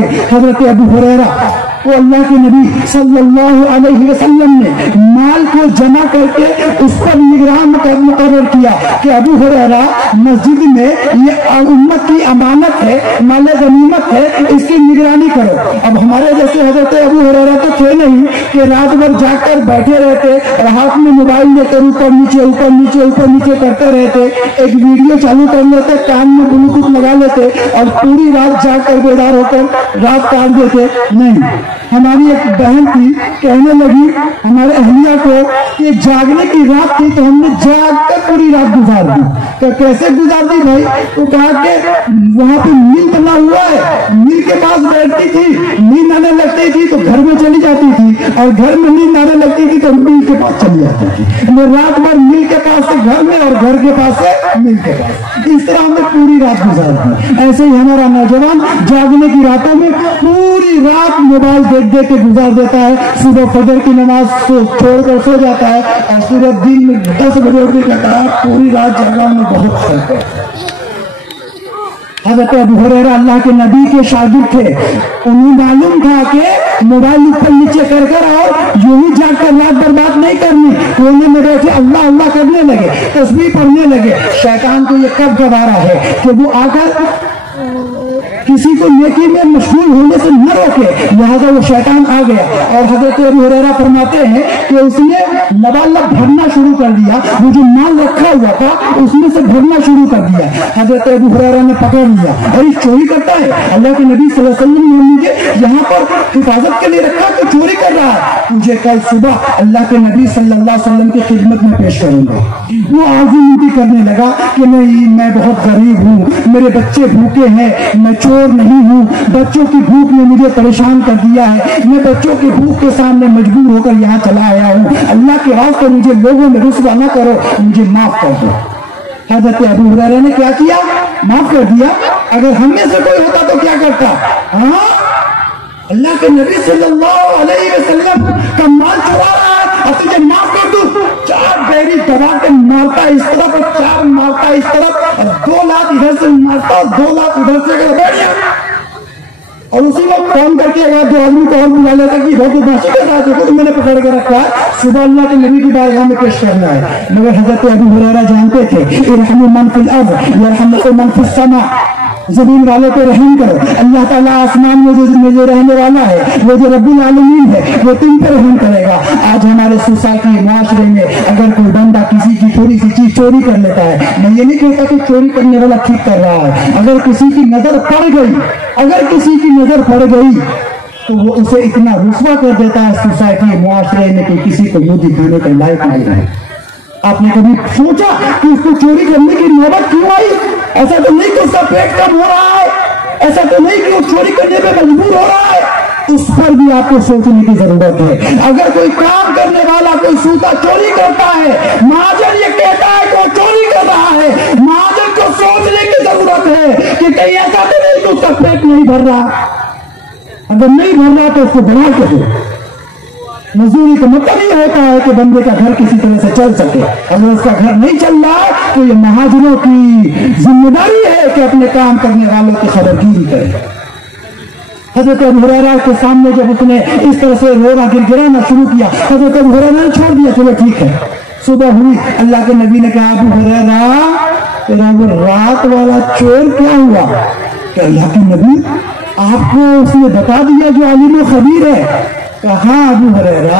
थे हजरत अबू हुरैरा को अल्लाह के नबी सल्लल्लाहु अलैहि वसल्लम ने माल को जमा करके उस पर निगरान मुकर्रर किया कि अबू हुरैरा मस्जिद में ये उम्मत की अमानत है, माल गनीमत है, इसकी निगरानी करो। अब हमारे जैसे हजरत अबू हुरैरा तो थे नहीं कि रात भर जाकर बैठे रहते और हाथ में मोबाइल लेकर ऊपर नीचे करते रहते, एक वीडियो चालू कर लेते, कान में ब्लूटूथ लगा लेते और पूरी रात जाकर बेदार होकर रात काट देते। नहीं, हमारी एक बहन थी, कहने लगी हमारे अहलिया को कि जागने की रात थी तो हमने जागकर पूरी रात गुजार दी। तो कैसे गुजार दी भाई? तो कहा कि वहां पे मिल बना हुआ है, मिल के पास बैठती थी, नींद आने लगती थी तो घर में चली जाती थी और घर में नींद आने लगती थी तो मिल के पास चली जाती थी। मैं रात भर मिल के पास से घर में और घर के पास से मिल के पास, इस तरह हमने पूरी रात गुजार दी। ऐसे ही हमारा नौजवान जागने की रातों में पूरी रात मोबाइल देख के गुजार देता है, सुबह फजर की नमाज छोड़कर सो जाता है और सूरज दिन में 10 बजे उठ के कहता है पूरी रात जागा में बहुत फर्क है। हज़रत अबू हुरैरा अल्लाह के नबी के शागिर्द थे, उन्हें मालूम था कि मोबाइल ऊपर नीचे कर और यूं ही जाकर रात बर्बाद नहीं करनी। कोने में बैठे अल्लाह अल्लाह करने लगे, तस्बीह पढ़ने लगे। शैतान को ये कब गवारा है कि वो आकर किसी को नेकी में मशगूल होने से न रोके, लिहाजा वो शैतान आ गया और हजरत अबू हुरैरा फरमाते हैं कि उसने लबालब भरना शुरू कर दिया, वो जो माल रखा हुआ था उसमें से भरना शुरू कर दिया। हजरत अबू हुरैरा ने पकड़ लिया, अरे चोरी करता है, अल्लाह के नबी सल्लल्लाहु अलैहि वसल्लम ने मुझे यहाँ पर हिफाजत के लिए रखा तो चोरी कर रहा है, तुझे कल सुबह अल्लाह के नबी सल्लल्लाहु अलैहि वसल्लम की खिदमत में पेश करूंगा। वो आज़िम करने लगा कि नहीं, मैं बहुत गरीब हूँ, मेरे बच्चे भूखे हैं, मैं चोर नहीं हूँ, बच्चों की भूख ने मुझे परेशान कर दिया है, मैं बच्चों की भूख के सामने मजबूर होकर यहाँ चला आया हूँ, अल्लाह के वास्ते मुझे लोगों में रुस्वा न करो, मुझे माफ कर दो। हज़रत अबू हुरैरा ने क्या किया? माफ कर दिया। अगर हम में से कोई होता तो क्या करता? हाँ, अल्लाह के नबी सल्लल्लाहु अलैहि वसल्लम का माल चुरा रहा है और तुझे माफ कर दूं, 4 बेरी दबा के मारता इस तरफ और 4 मारता इस तरफ और 2 लाख इधर से मारता और 2 लाख उधर से बैठ गया। और उसी वक्त फोन करके अगर 2 आदमी को और बुला लेता कि इधर तो बासी के साथ देखो तो मैंने पकड़ के रखा है, सुबह अल्लाह के नबी की बारगाह में पेश करना है। मगर हज़रत अबू हुरैरा जानते थे, इरहमु मन फिल अर्ज़ यरहमुकुम मन फिस समा, जमीन वालों को रहम करो, अल्लाह ताला आसमान में जो रहने वाला है, वो जो रब्बुल आलमीन है, वो तुम पर रहम करेगा। आज हमारे सोसाइटी माशरे में अगर कोई बंदा किसी की थोड़ी सी चीज चोरी कर लेता है, मैं ये नहीं कहता कि चोरी करने वाला ठीक कर रहा है, अगर किसी की नजर पड़ गई, अगर किसी की नजर पड़ गई तो वो उसे इतना रुस्वा कर देता है सोसाइटी माशरे में कि किसी को मुंह दिखाने के लायक नहीं है। आपने कभी सोचा कि उसको चोरी करने की नौबत क्यों आई? ऐसा तो नहीं कि उसका पेट कम हो रहा है, ऐसा तो नहीं कि वो चोरी करने पे मजबूर हो रहा है, उस पर भी आपको सोचने की जरूरत है। अगर कोई काम करने वाला कोई सूता चोरी करता है, महाजन ये कहता है कि वो चोरी कर रहा है, महाजन को सोचने की जरूरत है कि कहीं ऐसा तो नहीं कि उसका पेट नहीं भर रहा। अगर नहीं भर रहा तो उसको बढ़ा के दो। मजदूरी का मतलब ये होता है कि बंदे का घर किसी तरह से चल सके। अगर उसका घर नहीं चल रहा तो ये महाजनों की जिम्मेदारी है कि अपने काम करने वालों की खबरगीरी करे। हज़रत अबू हुरैरा के सामने जब उसने इस तरह से रोना गिड़गिड़ाना शुरू किया, हज़रत अबू हुरैरा ने छोड़ दिया, चलो ठीक है। सुबह हुई, अल्लाह के नबी ने कहा, अबू हुरैरा तेरा वो रात वाला चोर क्या हुआ? कि अल्लाह के नबी आपको उसने बता दिया जो आलिम खबीर है? कहा अबू हुरैरा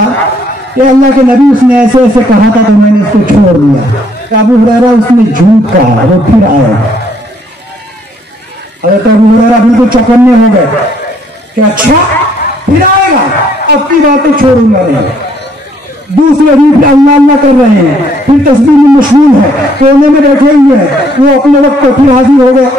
कि अल्लाह के नबी उसने ऐसे ऐसे कहा था तो मैंने उसको छोड़ दिया। अबू हुरैरा उसने झूठ कहा, वो फिर आया। हज़रत अबू हुरैरा बिल्कुल चौकन्ने हो गए कि अच्छा फिर आएगा, अब की बात तो छोड़ूंगा नहीं। दूसरे भी अल्लाह अल्लाह कर रहे हैं, फिर तस्बीह में मशगूल है, कोने में बैठे हुए हैं, वो अपने वक्त पर फिर हाजिर हो गया,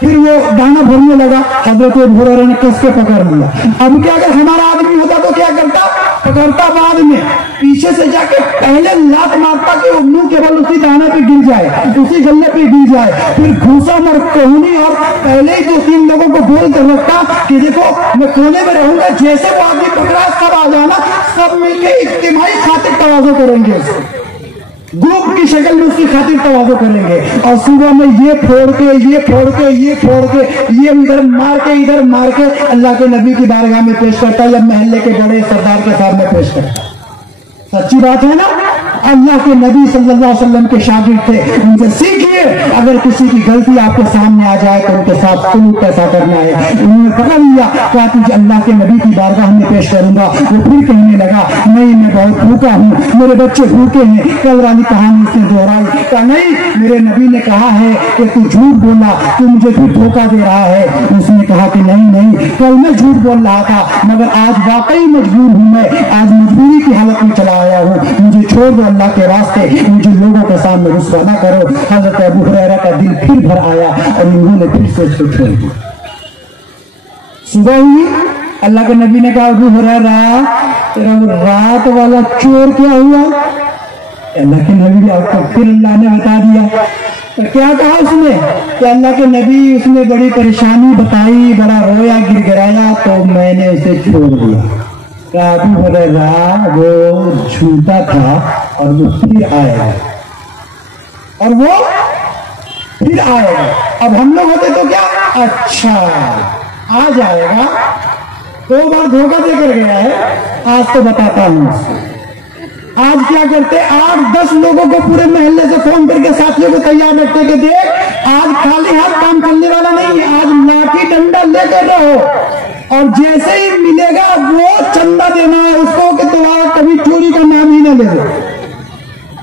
फिर वो दाना भरने लगा। हज़रत अबू हुरैरा ने कस के पकड़ लिया। अब क्या अगर हमारा आदमी होता तो क्या करता? पकड़ता बाद में, पीछे से जाके पहले लात मारता कि वो मुंह केवल उसी दाना पे गिर जाए, उसी गल्ले पे गिर जाए, फिर घूसा मर कोहनी और पहले ही 2-3 लोगों को बोल कर रखता कि देखो मैं कोने में रहूंगा, जैसे वो आदमी पकड़ा सब आ जाना, सब मिलके इज्तिमाई खातिर तवाज़ो करेंगे उसको। ग्रुप की शक्ल में उसकी खातिर तवाज़ो करेंगे, और सुबह में ये फोड़ के ये फोड़ के ये फोड़ के ये इधर मार के अल्लाह के नबी की बारगाह में पेश करता है, या महल्ले के बड़े सरदार के सामने पेश करता है। सच्ची बात है ना? अल्लाह के नबी सल्लल्लाहु अलैहि वसल्लम के शागिर्द थे, उनसे सीखिए। अगर किसी की गलती आपके सामने आ जाए तो उनके साथ सलूक कैसा करना है। उन्होंने पकड़ लिया, क्या तुझे अल्लाह के नबी की बारगाह में पेश करूंगा? वो फिर कहने लगा, नहीं मैं बहुत भूखा हूँ, मेरे बच्चे भूखे हैं। कल वाली कहानी उसने दोहराई, कहा नहीं मेरे नबी ने कहा है कि तू झूठ बोला, तू मुझे फिर धोखा दे रहा है। उसने कहा कि नहीं कल मैं झूठ बोल रहा था, मगर आज वाकई मजबूर हूँ, मैं आज मजबूरी की हालत में चला आया हूँ, मुझे छोड़ दो अल्लाह के रास्ते, मुझे लोगों के सामने रुसवा ना करो। हजरत अबू हुरैरा का दिल फिर भर आया और इन्होंने फिर से उसको छोड़ दिया। सुबह हुई, अल्लाह के नबी ने कहा, अबू हुरैरा तेरा वो रात वाला चोर क्या हुआ? अल्लाह के नबी आपको फिर अल्लाह ने बता दिया। तो क्या कहा उसने कि अल्लाह के नबी उसने बड़ी परेशानी बताई, बड़ा रोया गिड़गिड़ाया, तो मैंने उसे छोड़ दिया। अबू हुरैरा वो झूठा था और वो फिर आएगा, और वो फिर आएगा। अब हम लोग होते तो क्या, अच्छा आ जाएगा, 2 बार धोखा देकर गया है, आज तो बताता हूं। आज क्या करते, 8-10 लोगों को पूरे मोहल्ले से फोन करके साथियों को तैयार रखते कि देख आज खाली हाथ काम करने वाला नहीं है, आज लाठी डंडा लेकर रहो, और जैसे ही मिलेगा वो चंदा देना है उसको कि तुम्हारा कभी चोरी का नाम ही न ले दो।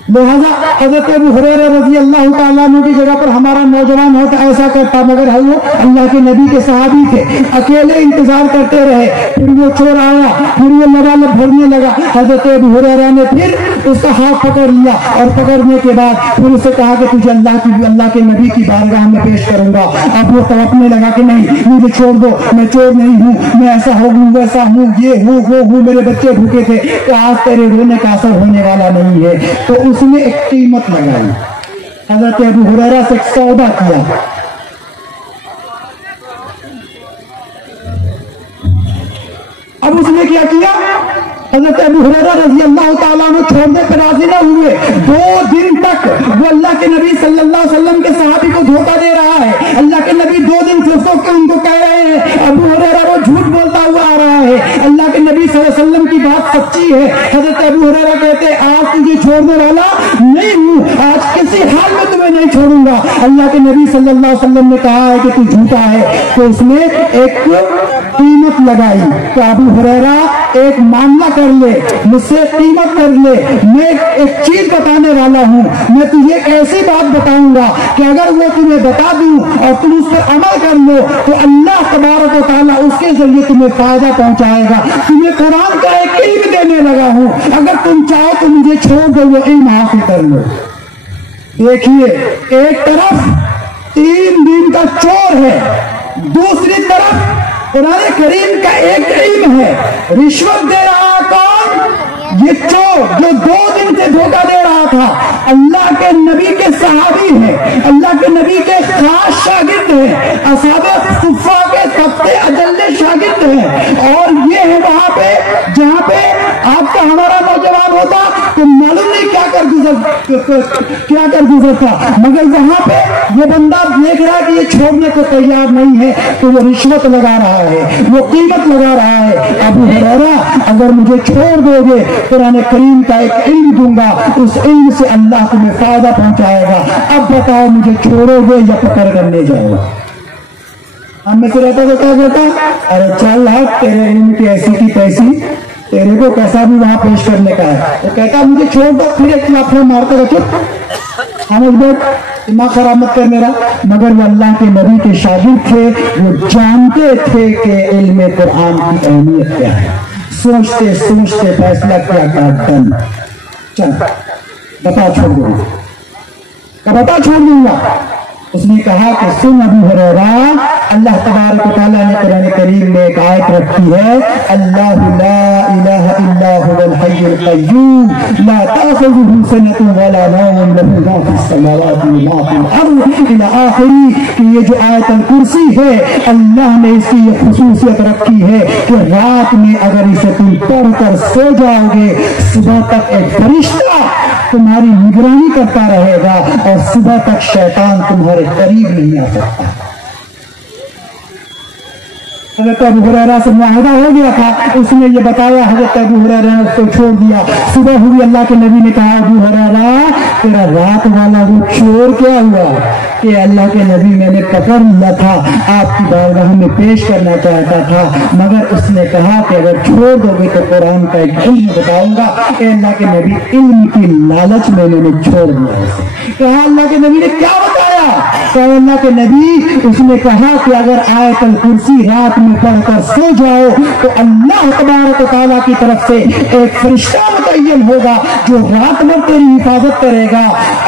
लिहाजा हज़रत अबू हुरैरा रज़ी अल्लाह तआला अन्हु की जगह पर हमारा नौजवान होता ऐसा करता, मगर वो अल्लाह के नबी के सहाबी थे, अकेले इंतजार करते रहे। फिर वो चोर आया, फिर वो लबालब भरने लगा। हज़रत अबू हुरैरा ने फिर उसका हाथ पकड़ लिया, और पकड़ने के बाद फिर उसे कहा कि तुझे अल्लाह के नबी की बारगाह में पेश करूंगा। अब वो तड़पने लगा कि नहीं मुझे छोड़ दो, मैं चोर नहीं हूँ, मैं ऐसा हो हूँ वैसा हूँ, ये हूँ वो हूँ, मेरे बच्चे भूखे थे, कि आज तेरे रोने का असर होने वाला नहीं है। तो उसने एक कीमत लगाई, हज़रत अबू हुरैरा से सौदा किया। अब उसने क्या किया, हज़रत अबू हुरैरा रज़ी अल्लाह तआला अन्हु छोड़ने पर राजी न हुए। 2 दिन तक वो अल्लाह के नबी सल्लल्लाहु अलैहि वसल्लम के सहाबी को धोखा दे रहा है। अल्लाह के नबी 2 दिन से उनको कह रहे हैं, अबू हुरैरा वो झूठ बोलता हुआ आ रहा है, अल्लाह के नबी सल्लल्लाहु अलैहि वसल्लम की बात सच्ची है। हज़रत अबू हुरैरा कहते आज तुझे छोड़ने वाला नहीं हूँ, आज किसी हाल में तुम्हें नहीं छोड़ूंगा। अल्लाह के नबी सल्लल्लाहु अलैहि वसल्लम ने कहा है कि तू झूठा है, तो उसने एक कीमत लगाई कि अबू हुरैरा एक मामला कर ले, मुझसे कीमत कर ले, मैं एक चीज बताने वाला हूँ, मैं तुझे ऐसी बात बताऊंगा कि अगर वो तुम्हें बता दूं और तुम उस पर अमल कर लो तो अल्लाह तबारक व तआला उसके जरिए तुम्हें फायदा पहुंचाएगा। तुम्हें कुरान का एक इल्म देने लगा हूँ, अगर तुम चाहो तो मुझे छोड़ दो, वो इल्म हासिल कर लो। देखिए, एक तरफ 3 दिन का चोर है, दूसरी तरफ कुरान करीम का एक इल्म है। रिश्वत दे रहा कौन? ये चोर जो 2 दिन से धोखा दे रहा था, अल्लाह के नबी के सहाबी है, अल्लाह के नबी के खास शागिर्द है, असहाबे सुफ़ा के सबसे अजल्ले शागिर्द है। और ये है वहां पे जहां पे आपका हमारा नौजवान होता तो मालूम नहीं क्या कर गुजरता, मगर वहां पे ये बंदा देख रहा है कि ये छोड़ने को तैयार नहीं है, तो वो रिश्वत लगा रहा है, वो कीमत लगा रहा है। अबू हुरैरा अगर मुझे छोड़ दोगे, कुरान करीम का एक इल्म दूंगा, उस इल्म से अल्लाह तुम्हें फायदा पहुंचाएगा। अब बताओ मुझे छोड़ोगे या पकड़ कर ले जाओगे? हम में से रहता तो क्या कहता, अरे चल हट, तेरे इल्म की ऐसी की तैसी, तेरे को कैसा भी वहां पेश करने का है। तो कहता मुझे छोड़ दो, फिर एक लाफा मारते रहो, समझ बैठ, दिमाग खराब मत कर मेरा। मगर वो अल्लाह के नबी के शागिर्द थे, वो जानते थे कि इल्म कुरान की अहमियत क्या है। सोचते सोचते फैसला किया का डन, चल बता छोड़ दूंगा, बता छोड़ दूंगा। उसने कहा कि सुन अबू हुरैरा, अल्लाह तबारक व तआला ने कुरान करीम में एक आयत रखी है, अल्लाहु ला इलाहा इल्ला हुवल हय्युल क़य्यूम ला ताख़ुज़ुहु सनतुन वला नौम लहू मा फ़िस समावाति व मा फ़िल अर्ज़ इला आखिरी। कि ये जो आयतुल कुर्सी है, अल्लाह ने इसकी ये खुसूसियत रखी है कि रात में अगर इसे तुम पढ़कर सो जाओगे, सुबह तक एक फरिश्ता तुम्हारी निगरानी करता रहेगा और सुबह तक शैतान तुम्हारे करीब नहीं आ सकता। हज़रत अबू हुरैरा से मुआहदा हो गया था, उसने ये बताया, हज़रत अबू हुरैरा ने उसको छोड़ दिया। सुबह हुई, अल्लाह के नबी ने कहा, अबू हुरैरा तेरा रात वाला वो चोर क्या हुआ? कि अल्लाह के नबी मैंने पकड़ लिया था, आपकी बारगाह में पेश करना चाहता था, मगर उसने कहा कि अगर छोड़ दोगे तो कुरान का एक इल्म बताऊंगा। अल्लाह के नबी इल्म की लालच में मैंने छोड़ दिया उसे। कहा अल्लाह के नबी ने क्या बताया? कहा अल्लाह के नबी, उसने कहा कि अगर आयतुल कुर्सी रात में पढ़कर सो जाओ तो अल्लाह तबारक व तआला की तरफ से एक फरिश्ता मुतय्यन होगा जो रात भर तेरी हिफाजत करेगा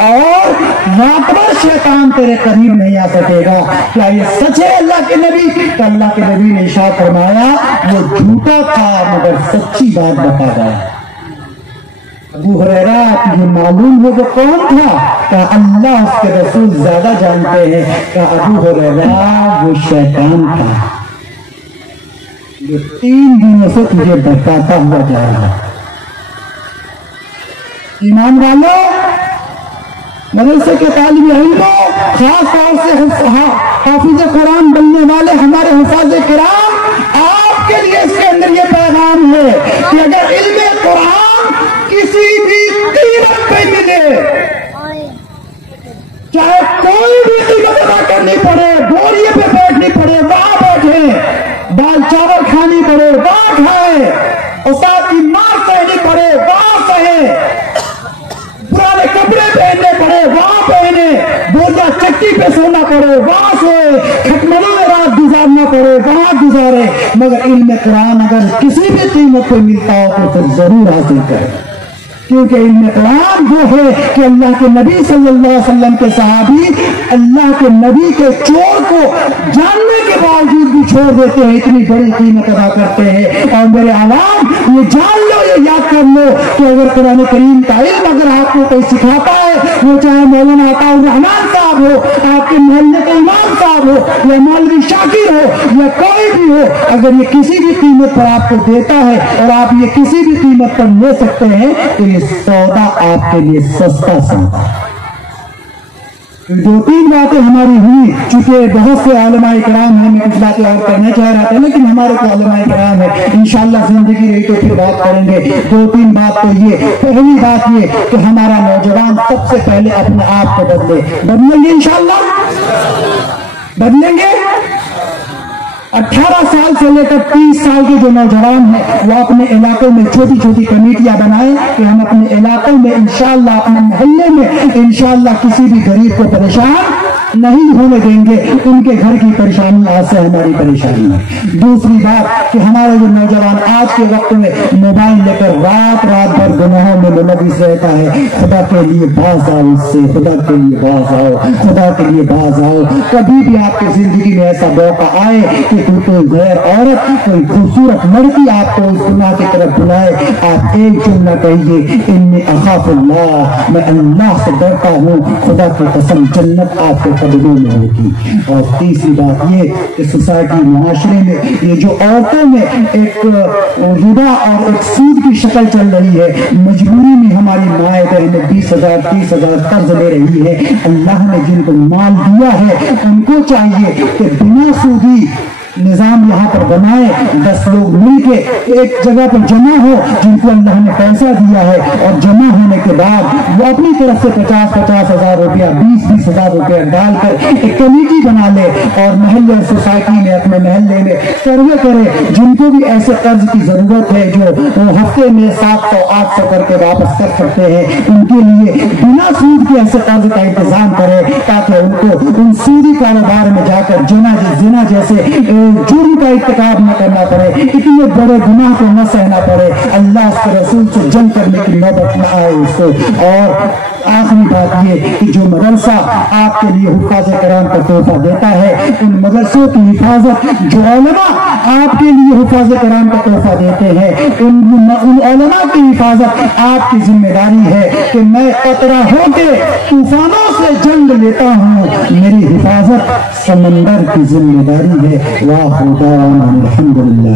और रात भर शैतान तेरे करीब नहीं आ सकेगा। क्या ये सच है अल्लाह के नबी? तो अल्लाह के नबी ने इरशाद फरमाया वो झूठा था मगर सच्ची बात बता गया। अबू हुरैरा तुझे मालूम हो वो कौन था? कहा अल्लाह उसके रसूल ज्यादा जानते हैं। कहा अबू हुरैरा वो शैतान था जो 3 दिनों से तुझे बहकाता हुआ जा रहा है। ईमान वालों, मदरसे के तालिब इल्मों, खास तौर से हाफिज कुरान बनने वाले हमारे हुफाज किराम, आपके लिए इसके अंदर ये पैगाम है कि अगर इल्म कुरान किसी भी कीमत पे मिले, चाहे कोई भी कीमत अदा करनी पड़े, बोरिए पे बैठनी पड़े वहां बैठे, दाल चावल खानी पड़े वहां खाए, उस्ताद की मार सहनी पड़े वहां सहे, पुराने कपड़े पहनने पड़े वहां पहने, बोरिया चट्टी पे सोना पड़े वहां सोए, खटमलों में रात गुजारना पड़े वहां गुजारे, मगर इल्म कुरान अगर किसी भी कीमत पे मिलता हो तो फिर जरूर हासिल करें। क्योंकि इल्म कुरान वो है कि अल्लाह के नबी सल्लल्लाहु अलैहि वसल्लम के सहाबी अल्लाह के नबी के चोर को जानने के बावजूद भी छोड़ देते हैं, इतनी बड़ी कीमत अदा करते हैं। और मेरे आवाम ये जान लो, ये याद कर लो कि अगर कुरान करीम का इल्म अगर आपको कोई सिखाता है, वो चाहे मौलाना अताउर रहमान साहब हो, आपके मोहल्ले के इमाम साहब हो या मौलवी शाकिर हो या कोई भी हो, अगर ये किसी भी कीमत पर आपको देता है और आप ये किसी भी कीमत पर ले सकते हैं तो ये सौदा आपके लिए सस्ता सौदा। 2-3 बातें हमारी हुई, चूंकि बहुत से उलमाए किराम हैं, मैं कुछ बातें और करना चाह रहा था लेकिन हमारे को उलमाए किराम है, इंशाअल्लाह जिंदगी रही तो फिर बात करेंगे। 2-3 बात तो ये, पहली बात ये कि हमारा नौजवान सबसे पहले अपने आप को बदलेंगे इंशाअल्लाह, बदलेंगे। 18 साल से लेकर 30 साल के जो नौजवान हैं वो अपने इलाकों में छोटी छोटी कमेटियां बनाएं कि हम अपने इलाकों में इंशाअल्लाह, अपने मोहल्ले में इंशाअल्लाह किसी भी गरीब को परेशान नहीं होने देंगे। उनके घर की परेशानी आज से हमारी परेशानी है। दूसरी बात कि हमारा जो नौजवान आज के वक्त में मोबाइल लेकर रात भर गुनाहों में मुलविस रहता है, खुदा के लिए बाज आओ इससे, खुदा के लिए बाज आओ, खुदा के लिए बाज आओ। कभी भी आपकी जिंदगी में ऐसा मौका आए कि कोई गैर औरत, कोई खूबसूरत लड़की आपको उस गुनाह की तरफ बुलाए, आप एक जुमला कहिए, इन्नी अखाफुल्लाह, मैं अल्लाह से डरता हूँ, खुदा की कसम जन्नत आपके कदमों में होगी। और तीसरी बात ये कि सोसाइटी, मुआशरे में ये जो औरतों में एक रिबा और एक सूद की शक्ल चल रही है, मजबूरी में हमारी माएँ बहनें 20,000 30,000 कर्ज ले रही है। अल्लाह ने जिनको माल दिया है उनको चाहिए कि बिना सूदी निजाम यहाँ पर बनाए, 10 लोग मिलके एक जगह पर जमा हो, जिनको अल्लाह ने पैसा दिया है, और जमा होने के बाद वो अपनी तरफ से 50-50 हजार रुपया, 20-20 हजार रुपया डालकर एक कमेटी बना ले और मोहल्ले सोसाइटी में, अपने मोहल्ले में सर्वे करे। जिनको भी ऐसे कर्ज की जरूरत है जो हफ्ते में 700-800 करके वापस कर सकते हैं, उनके लिए बिना सूद के ऐसे कर्ज का इंतजाम करे ताकि उनको उन सूदी कारोबार में जाकर जिना जैसे जुर्म का इर्तिकाब न करना पड़े, इतने बड़े गुनाह को न सहना पड़े, अल्लाह के रसूल से जंग करने की नौबत न आए उसको। और आखिरी बात ये कि जो मदरसा आपके लिए हुफ़ाज़ किराम का तोहफा देता है, उन मदरसों की हिफाजत, जो उलमा आपके लिए हुफ़ाज़ किराम का तोहफा देते हैं, उन उलमा की हिफाजत आपकी जिम्मेदारी है कि मैं कतरा होके तूफानों से जंग लेता हूँ, मेरी हिफाजत समंदर की जिम्मेदारी है। वाह, अल्हम्दुलिल्लाह।